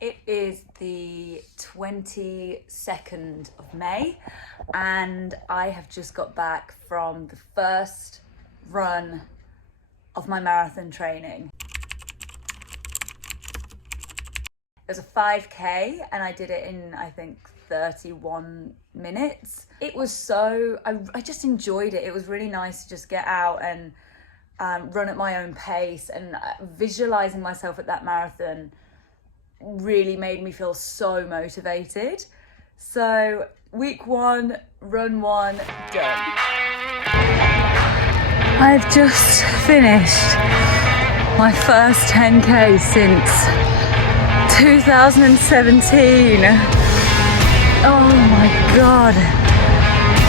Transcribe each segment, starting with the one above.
It is the 22nd of May and I have just got back from the first run of my marathon training. It was a 5K and I did it in, I think, 31 minutes. It was so, I just enjoyed it. It was really nice to just get out and run at my own pace, and visualizing myself at that marathon really made me feel so motivated. So week 1, run 1, done. I've just finished my first 10K since 2017. Oh my God.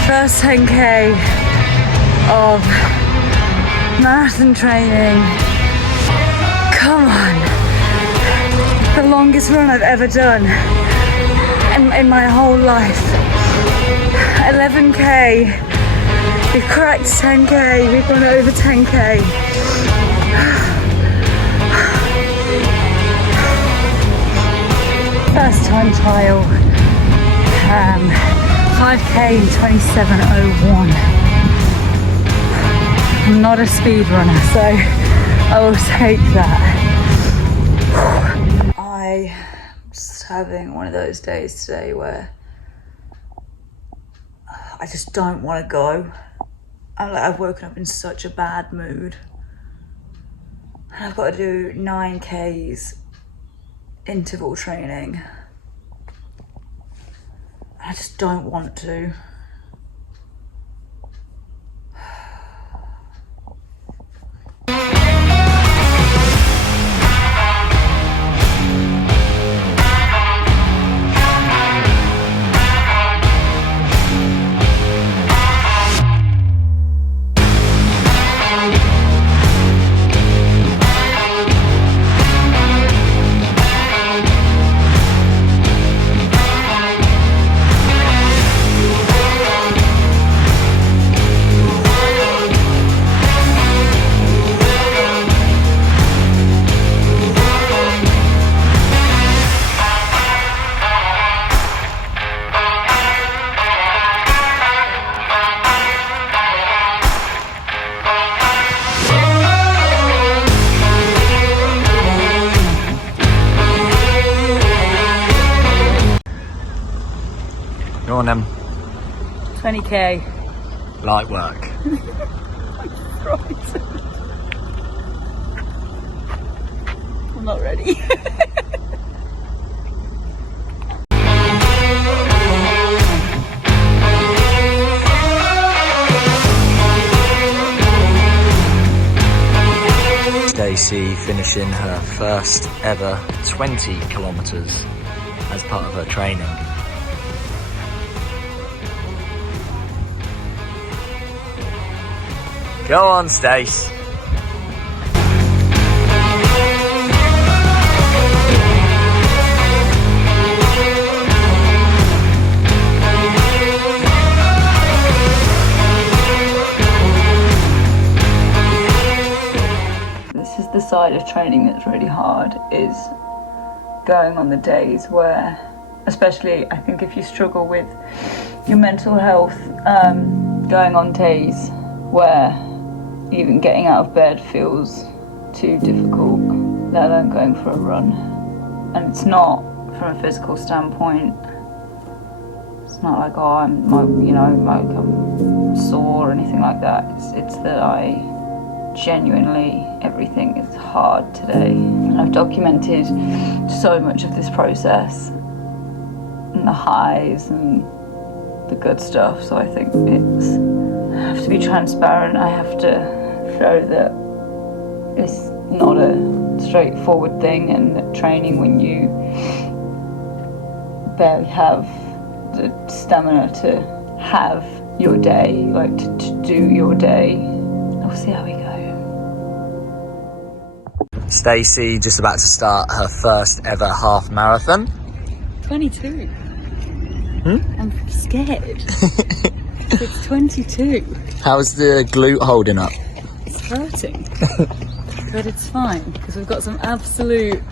First 10K of marathon training. Come on. The longest run I've ever done in my whole life. 11K, we've cracked 10K, we've gone over 10K. First time trial, 5K in 27:01. I'm not a speed runner, so I will take that. I'm just having one of those days today where I just don't want to go. I've woken up in such a bad mood. And I've got to do 9Ks interval training. I just don't want to. Go on then. 20K. Light work. Right. I'm not ready. Stacey finishing her first ever 20 kilometres as part of her training. Go on, Stace. This is the side of training that's really hard, is going on the days where, especially I think if you struggle with your mental health, going on days where even getting out of bed feels too difficult, let alone going for a run. And it's not from a physical standpoint. It's not like, oh, I'm sore or anything like that. It's that I genuinely, everything is hard today. And I've documented so much of this process and the highs and the good stuff. So I think I have to be transparent. I have to show that it's not a straightforward thing, and that training when you barely have the stamina to have your day, like to do your day. We'll see how we go. Stacey just about to start her first ever half marathon. 22. I'm scared. It's 22. How's the glute holding up? It's hurting. But it's fine, because we've got some absolute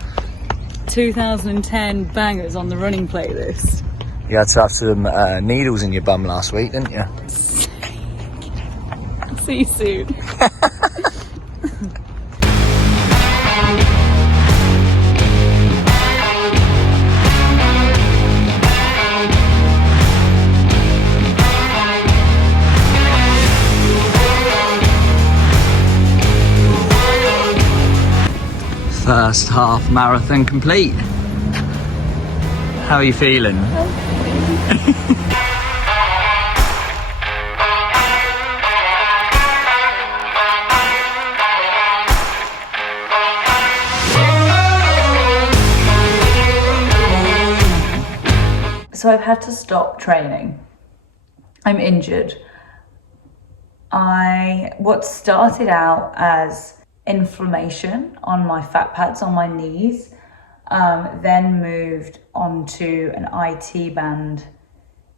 2010 bangers on the running playlist. You had to have some needles in your bum last week, didn't you? See you soon. First half marathon complete. How are you feeling? So I've had to stop training. I'm injured. What started out as inflammation on my fat pads on my knees, then moved onto an IT band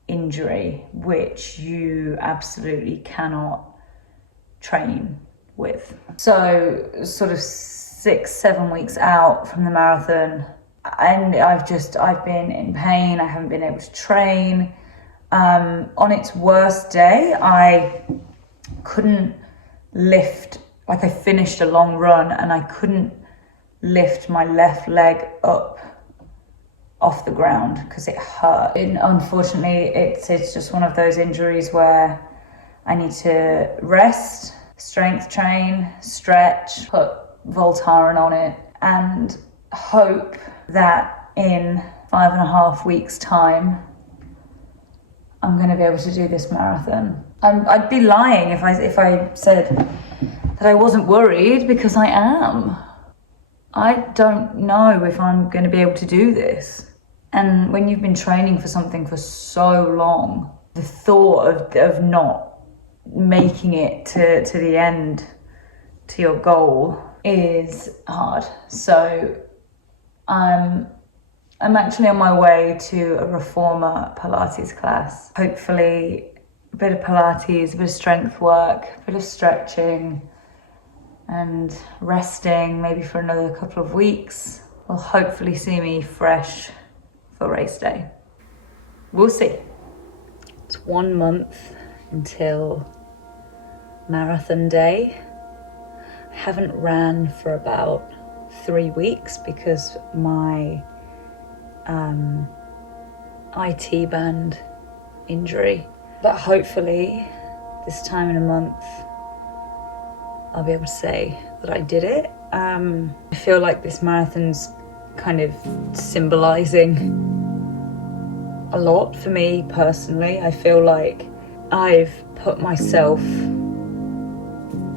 injury, which you absolutely cannot train with. So sort of 6-7 weeks out from the marathon, and I've been in pain. I haven't been able to train. On its worst day, I couldn't lift. Like, I finished a long run and I couldn't lift my left leg up off the ground because it hurt. Unfortunately, it's just one of those injuries where I need to rest, strength train, stretch, put Voltaren on it, and hope that in 5.5 weeks' time, I'm going to be able to do this marathon. I'd be lying if I said that I wasn't worried, because I am. I don't know if I'm going to be able to do this. And when you've been training for something for so long, the thought of not making it to the end, to your goal, is hard. So I'm actually on my way to a reformer Pilates class. Hopefully a bit of Pilates, a bit of strength work, a bit of stretching, and resting maybe for another couple of weeks will hopefully see me fresh for race day. We'll see. It's 1 month until marathon day. I haven't ran for about 3 weeks because my IT band injury. But hopefully this time in a month I'll be able to say that I did it. I feel like this marathon's kind of symbolizing a lot for me personally. I feel like I've put myself,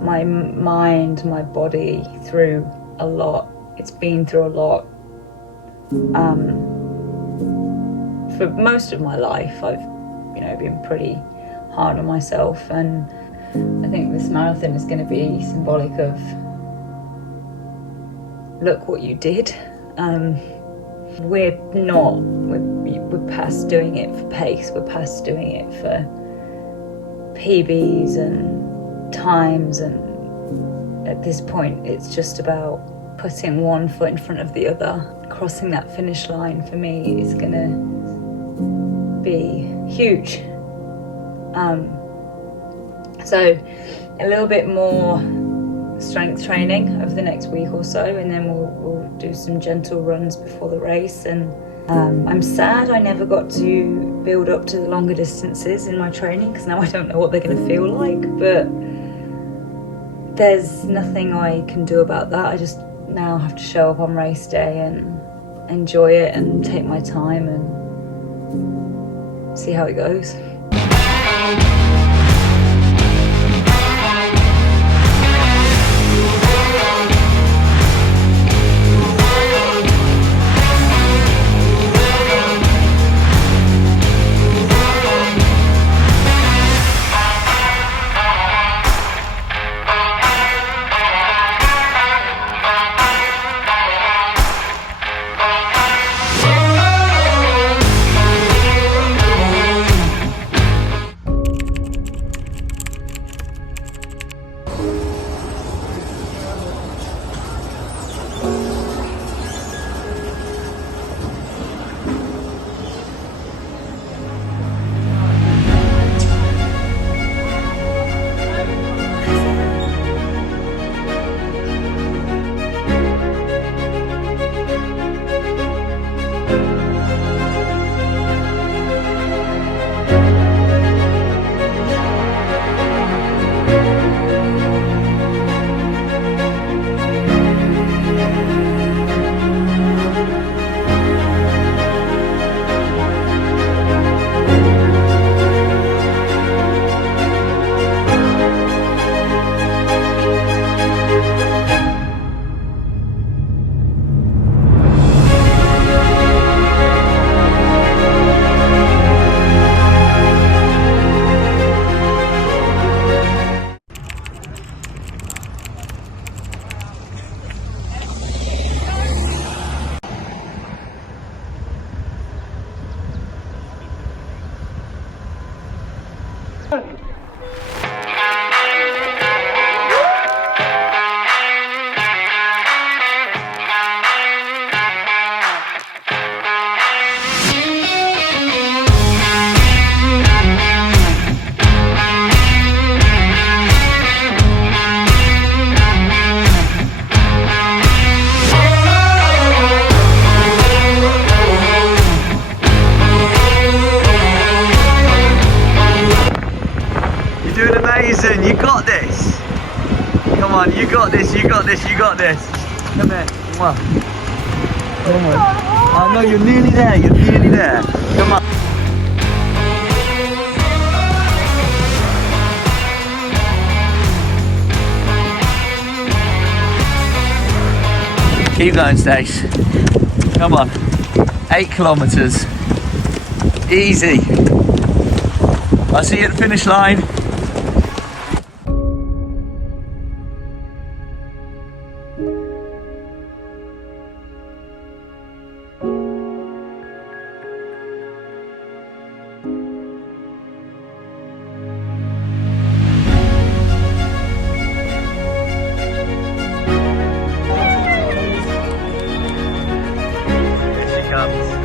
my mind, my body through a lot. It's been through a lot. For most of my life, I've, been pretty hard on myself, and I think this marathon is going to be symbolic of, look what you did. We're past doing it for pace. We're past doing it for PBs and times, and at this point it's just about putting one foot in front of the other. Crossing that finish line for me is going to be huge. So a little bit more strength training over the next week or so, and then we'll do some gentle runs before the race. And I'm sad I never got to build up to the longer distances in my training, because now I don't know what they're going to feel like, but there's nothing I can do about that. I just now have to show up on race day and enjoy it and take my time and see how it goes. on, you got this, you got this, you got this. Come here. Mwah. Come on. Oh no, you're nearly there, you're nearly there. Come on. Keep going, Stace. Come on. 8 kilometers. Easy. I'll see you at the finish line. Here she comes.